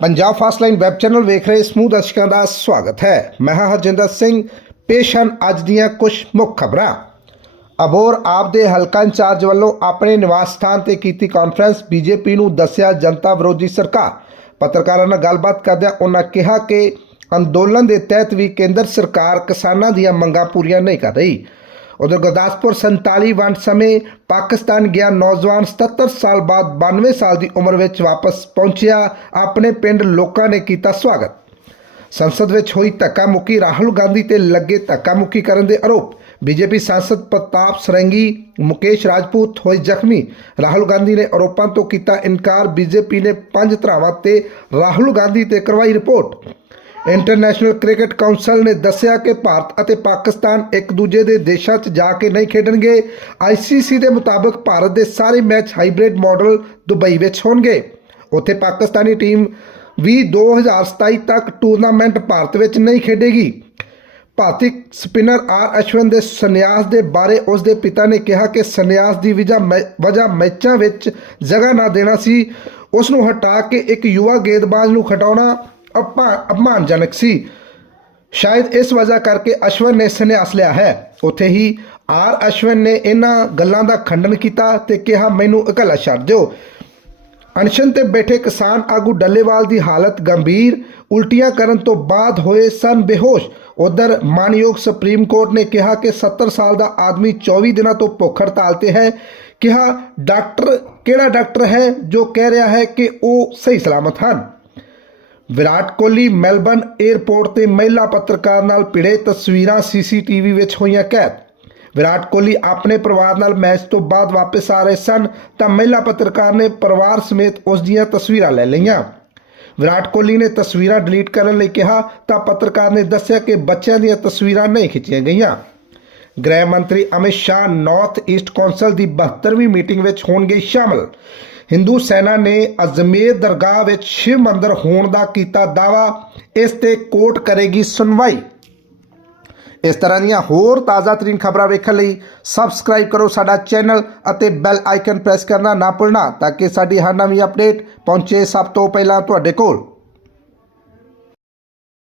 Punjab fast line web channel ਵੇਖ ਰਹੇ ਸਮੂਹ ਦਰਸ਼ਕਾਂ ਦਾ ਸਵਾਗਤ ਹੈ। ਮੈਂ ਹਾਂ ਹਰਜਿੰਦਰ ਸਿੰਘ। ਪੇਸ਼ ਹਨ ਅੱਜ ਦੀਆਂ ਕੁਝ ਮੁੱਖ ਖਬਰਾਂ। ਅਬੋਰ ਆਪ ਦੇ ਹਲਕਾ ਇੰਚਾਰਜ ਵੱਲੋਂ ਆਪਣੇ ਨਿਵਾਸ ਸਥਾਨ ਤੇ ਕੀਤੀ ਕਾਨਫਰੰਸ ਬੀਜੇਪੀ ਨੂੰ ਦੱਸਿਆ ਜਨਤਾ ਵਿਰੋਧੀ ਸਰਕਾਰ। ਪੱਤਰਕਾਰਾਂ ਨਾਲ ਗੱਲਬਾਤ ਕਰਦਿਆਂ ਉਹਨਾਂ ਕਿਹਾ ਕਿ ਅੰਦੋਲਨ ਦੇ ਤਹਿਤ ਵੀ ਕੇਂਦਰ ਸਰਕਾਰ ਕਿਸਾਨਾਂ ਦੀਆਂ ਮੰਗਾਂ ਪੂਰੀਆਂ ਨਹੀਂ ਕਰ ਰਹੀ। ਉਧਰ ਗੁਰਦਾਸਪੁਰ 47 ਵੰਡ ਸਮੇਂ ਪਾਕਿਸਤਾਨ ਗਿਆ ਨੌਜਵਾਨ 77 ਸਾਲ ਬਾਅਦ 92 ਸਾਲ ਦੀ ਉਮਰ ਵਿੱਚ ਵਾਪਸ ਪਹੁੰਚਿਆ। ਆਪਣੇ ਪਿੰਡ ਲੋਕਾਂ ਨੇ ਕੀਤਾ ਸਵਾਗਤ। ਸੰਸਦ ਵਿੱਚ ਹੋਈ ਧੱਕਾ ਮੁੱਕੀ ਰਾਹੁਲ ਗਾਂਧੀ ਤੇ ਲੱਗੇ ਧੱਕਾ ਮੁੱਕੀ ਕਰਨ ਦੇ ਆਰੋਪ। ਬੀਜੇਪੀ ਸਾਂਸਦ ਪ੍ਰਤਾਪ ਸਰੰਗੀ, ਮੁਕੇਸ਼ ਰਾਜਪੂਤ ਹੋਏ ਜ਼ਖਮੀ। ਰਾਹੁਲ ਗਾਂਧੀ ਨੇ ਆਰੋਪਾਂ ਤੋਂ ਕੀਤਾ ਇਨਕਾਰ। ਬੀਜੇਪੀ ਨੇ ਪੰਜ ਧਰਾਵਾਂ ਤੇ ਰਾਹੁਲ ਗਾਂਧੀ ਤੇ ਕਰਵਾਈ ਰਿਪੋਰਟ। ਇੰਟਰਨੈਸ਼ਨਲ ਕ੍ਰਿਕਟ ਕਾਉਂਸਲ ਨੇ ਦੱਸਿਆ ਕਿ ਭਾਰਤ ਅਤੇ ਪਾਕਿਸਤਾਨ ਇੱਕ ਦੂਜੇ ਦੇ ਦੇਸ਼ਾਂ 'ਚ ਜਾ ਕੇ ਨਹੀਂ ਖੇਡਣਗੇ। ਆਈਸੀਸੀ ਦੇ ਮੁਤਾਬਕ ਭਾਰਤ ਦੇ ਸਾਰੇ ਮੈਚ ਹਾਈਬ੍ਰਿਡ ਮਾਡਲ ਦੁਬਈ ਵਿੱਚ ਹੋਣਗੇ। ਉੱਥੇ ਪਾਕਿਸਤਾਨੀ ਟੀਮ ਵੀ 2027 ਤੱਕ ਟੂਰਨਾਮੈਂਟ ਭਾਰਤ ਵਿੱਚ ਨਹੀਂ ਖੇਡੇਗੀ। ਭਾਰਤੀ ਸਪਿਨਰ ਆਰ ਅਸ਼ਵਨ ਦੇ ਸੰਨਿਆਸ ਦੇ ਬਾਰੇ ਉਸ ਦੇ ਪਿਤਾ ਨੇ ਕਿਹਾ ਕਿ ਸੰਨਿਆਸ ਦੀ ਵਜ੍ਹਾ ਮੈ- ਵਜ੍ਹਾ ਮੈਚਾਂ ਵਿੱਚ ਜਗ੍ਹਾ ਨਾ ਦੇਣਾ ਸੀ। ਉਸ ਨੂੰ ਹਟਾ ਕੇ ਇੱਕ ਯੁਵਾ ਗੇਂਦਬਾਜ਼ ਨੂੰ ਖਟਾਉਣਾ ਅਪਮਾਨਜਨਕ ਸੀ ਸ਼ਾਇਦ ਇਸ ਵਜ੍ਹਾ ਕਰਕੇ ਅਸ਼ਵਨ ਨੇ ਸੰਨਿਆਸ ਲਿਆ ਹੈ ਉੱਥੇ ਹੀ ਆਰ ਅਸ਼ਵਨ ਨੇ ਇਹਨਾਂ ਗੱਲਾਂ ਦਾ ਖੰਡਨ ਕੀਤਾ ਤੇ ਕਿਹਾ ਮੈਨੂੰ ਇਕੱਲਾ ਛੱਡ ਦਿਓ ਅਨਸ਼ਨ ਤੇ ਬੈਠੇ ਕਿਸਾਨ ਆਗੂ ਡੱਲੇਵਾਲ ਦੀ ਹਾਲਤ ਗੰਭੀਰ ਉਲਟੀਆਂ ਕਰਨ ਤੋਂ ਬਾਅਦ ਹੋਏ ਸਨ ਬੇਹੋਸ਼ ਉਧਰ ਮਾਨਯੋਗ ਸੁਪਰੀਮ ਕੋਰਟ ਨੇ ਕਿਹਾ ਕਿ 70 ਸਾਲ ਦਾ ਆਦਮੀ 24 ਦਿਨਾਂ ਤੋਂ ਭੁੱਖ ਹੜਤਾਲ ਤੇ ਹੈ ਕਿਹਾ ਡਾਕਟਰ ਕਿਹੜਾ ਡਾਕਟਰ ਹੈ ਜੋ ਕਹਿ ਰਿਹਾ ਹੈ ਕਿ ਉਹ ਸਹੀ ਸਲਾਮਤ ਹਨ ਵਿਰਾਟ ਕੋਹਲੀ ਮੈਲਬਨ 에ਅਰਪੋਰਟ ਤੇ ਮਹਿਲਾ ਪੱਤਰਕਾਰ ਨਾਲ ਭਿੜੇ ਤਸਵੀਰਾਂ ਸੀਸੀਟੀਵੀ ਵਿੱਚ ਹੋਈਆਂ ਕੈਦ। ਵਿਰਾਟ ਕੋਹਲੀ ਆਪਣੇ ਪਰਿਵਾਰ ਨਾਲ ਮੈਚ ਤੋਂ ਬਾਅਦ ਵਾਪਸ ਆ ਰਹੇ ਸਨ ਤਾਂ ਮਹਿਲਾ ਪੱਤਰਕਾਰ ਨੇ ਪਰਿਵਾਰ ਸਮੇਤ ਉਸ ਦੀਆਂ ਤਸਵੀਰਾਂ ਲੈ ਲਈਆਂ। ਵਿਰਾਟ ਕੋਹਲੀ ਨੇ ਤਸਵੀਰਾਂ ਡਿਲੀਟ ਕਰਨ ਲਈ ਕਿਹਾ ਤਾਂ ਪੱਤਰਕਾਰ ਨੇ ਦੱਸਿਆ ਕਿ ਬੱਚਿਆਂ ਦੀਆਂ ਤਸਵੀਰਾਂ ਨਹੀਂ ਖਿੱਚੀਆਂ ਗਈਆਂ। ਗ੍ਰਹਿ ਮੰਤਰੀ Amit Shah North East council ਦੀ 72ਵੀਂ ਮੀਟਿੰਗ ਵਿੱਚ ਹੋਣਗੇ ਸ਼ਾਮਲ। ਹਿੰਦੂ ਸੈਨਾ ਨੇ ਅਜਮੇਰ ਦਰਗਾਹ ਵਿੱਚ ਸ਼ਿਵ ਮੰਦਰ ਹੋਣ ਦਾ ਕੀਤਾ ਦਾਵਾ ਇਸ ਤੇ ਕੋਰਟ ਕਰੇਗੀ ਸੁਣਵਾਈ। ਇਸ ਤਰ੍ਹਾਂ ਦੀਆਂ ਹੋਰ ਤਾਜ਼ਾ ਤਰੀਨ ਖਬਰਾਂ ਵੇਖਣ ਲਈ ਸਬਸਕ੍ਰਾਈਬ ਕਰੋ ਸਾਡਾ ਚੈਨਲ ਅਤੇ ਬੈਲ ਆਈਕਨ ਪ੍ਰੈਸ ਕਰਨਾ ਨਾ ਭੁੱਲਣਾ, ਤਾਂ ਕਿ ਸਾਡੀ ਹਰ ਨਵੀਂ ਅਪਡੇਟ ਪਹੁੰਚੇ ਸਭ ਤੋਂ ਪਹਿਲਾਂ ਤੁਹਾਡੇ ਕੋਲ।